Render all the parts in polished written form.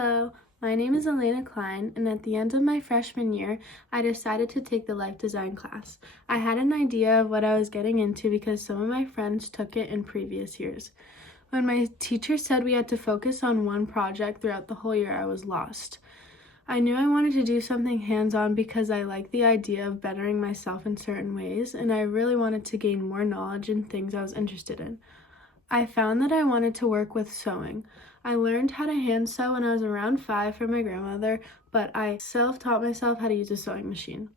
Hello, my name is Elena Klein, and at the end of my freshman year, I decided to take the life design class. I had an idea of what I was getting into because some of my friends took it in previous years. When my teacher said we had to focus on one project throughout the whole year, I was lost. I knew I wanted to do something hands-on because I liked the idea of bettering myself in certain ways, and I really wanted to gain more knowledge in things I was interested in. I found that I wanted to work with sewing. I learned how to hand sew when I was around 5 from my grandmother, but I self-taught myself how to use a sewing machine.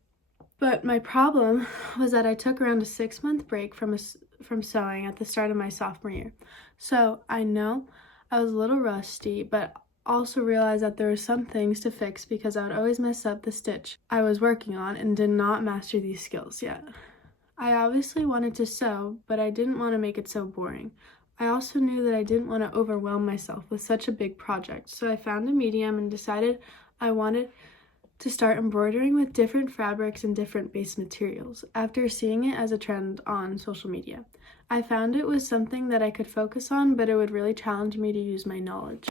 But my problem was that I took around a 6-month break from sewing at the start of my sophomore year. So I know I was a little rusty, but also realized that there were some things to fix because I would always mess up the stitch I was working on and did not master these skills yet. I obviously wanted to sew, but I didn't want to make it so boring. I also knew that I didn't want to overwhelm myself with such a big project, so I found a medium and decided I wanted to start embroidering with different fabrics and different base materials after seeing it as a trend on social media. I found it was something that I could focus on, but it would really challenge me to use my knowledge.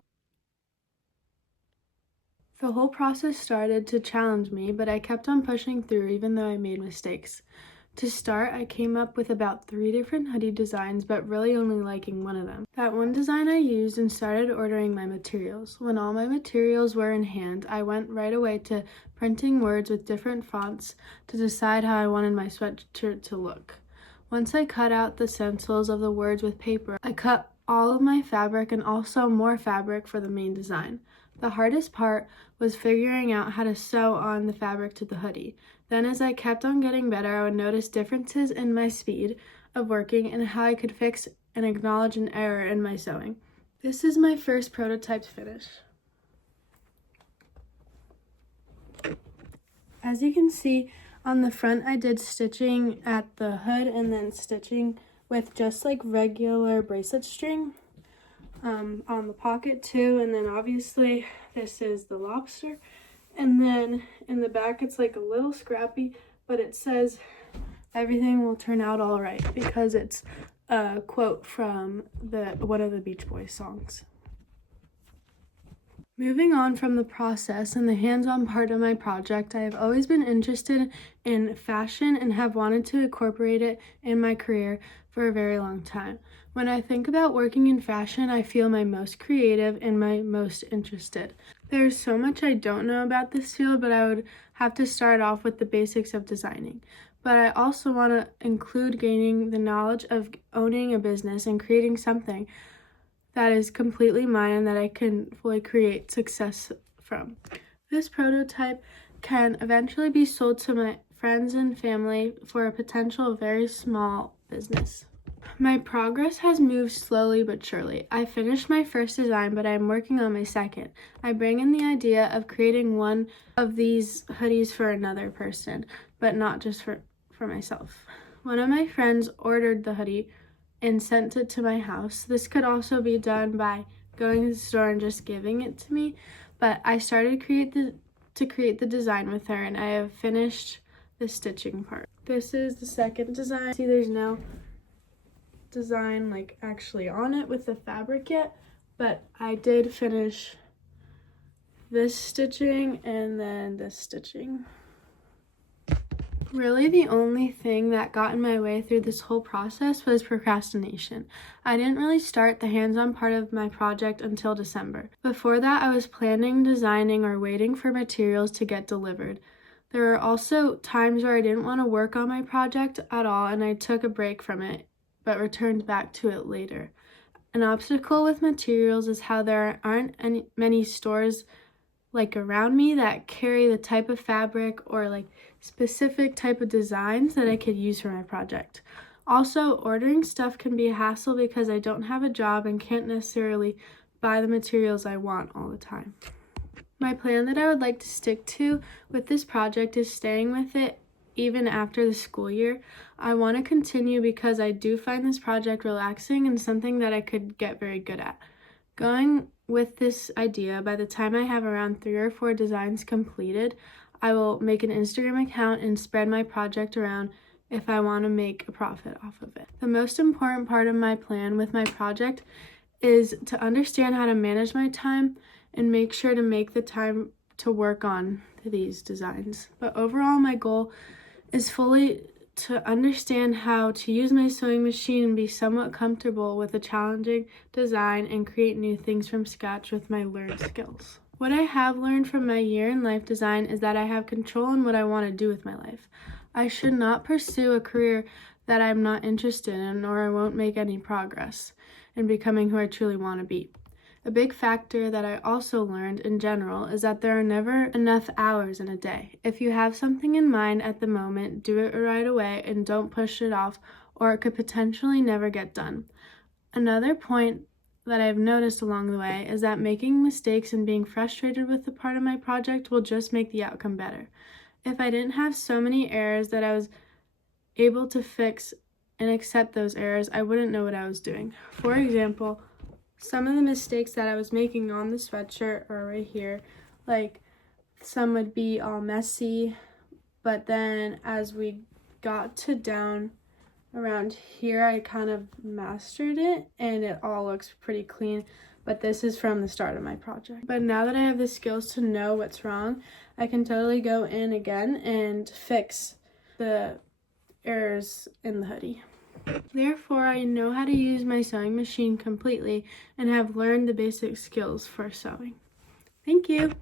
The whole process started to challenge me, but I kept on pushing through even though I made mistakes. To start, I came up with about 3 different hoodie designs, but really only liking one of them. That one design I used and started ordering my materials. When all my materials were in hand, I went right away to printing words with different fonts to decide how I wanted my sweatshirt to look. Once I cut out the stencils of the words with paper, I cut all of my fabric and also more fabric for the main design. The hardest part was figuring out how to sew on the fabric to the hoodie. Then as I kept on getting better, I would notice differences in my speed of working and how I could fix and acknowledge an error in my sewing. This is my first prototype finish. As you can see, on the front I did stitching at the hood and then stitching with just like regular bracelet string on the pocket too, and then obviously this is the lobster. And then in the back, it's like a little scrappy, but it says everything will turn out all right because it's a quote from one of the Beach Boys songs. Moving on from the process and the hands-on part of my project, I have always been interested in fashion and have wanted to incorporate it in my career for a very long time. When I think about working in fashion, I feel my most creative and my most interested. There's so much I don't know about this field, but I would have to start off with the basics of designing. But I also want to include gaining the knowledge of owning a business and creating something that is completely mine and that I can fully create success from. This prototype can eventually be sold to my friends and family for a potential very small business. My progress has moved slowly but surely. I finished my first design, but I'm working on my second. I bring in the idea of creating one of these hoodies for another person, but not just for myself. One of my friends ordered the hoodie and sent it to my house. This could also be done by going to the store and just giving it to me, but I started to create the design with her, and I have finished the stitching part. This is the second design. See, there's no design like actually on it with the fabric yet, but I did finish this stitching and then this stitching. Really, the only thing that got in my way through this whole process was procrastination. I didn't really start the hands-on part of my project until December. Before that, I was planning, designing, or waiting for materials to get delivered. There were also times where I didn't want to work on my project at all, and I took a break from it, but returned back to it later. An obstacle with materials is how there aren't many stores like around me that carry the type of fabric or like specific type of designs that I could use for my project. Also, ordering stuff can be a hassle because I don't have a job and can't necessarily buy the materials I want all the time. My plan that I would like to stick to with this project is staying with it even after the school year. I want to continue because I do find this project relaxing and something that I could get very good at. Going with this idea, by the time I have around 3 or 4 designs completed, I will make an Instagram account and spread my project around if I want to make a profit off of it. The most important part of my plan with my project is to understand how to manage my time and make sure to make the time to work on these designs. But overall, my goal is fully to understand how to use my sewing machine and be somewhat comfortable with a challenging design and create new things from scratch with my learned skills. What I have learned from my year in life design is that I have control in what I want to do with my life. I should not pursue a career that I'm not interested in, or I won't make any progress in becoming who I truly want to be. A big factor that I also learned in general is that there are never enough hours in a day. If you have something in mind at the moment, do it right away and don't push it off, or it could potentially never get done. Another point that I've noticed along the way is that making mistakes and being frustrated with the part of my project will just make the outcome better. If I didn't have so many errors that I was able to fix and accept those errors, I wouldn't know what I was doing. For example, some of the mistakes that I was making on the sweatshirt are right here. Like, some would be all messy, but then as we got to down around here, I kind of mastered it and it all looks pretty clean. But this is from the start of my project. But now that I have the skills to know what's wrong, I can totally go in again and fix the errors in the hoodie. Therefore, I know how to use my sewing machine completely and have learned the basic skills for sewing. Thank you.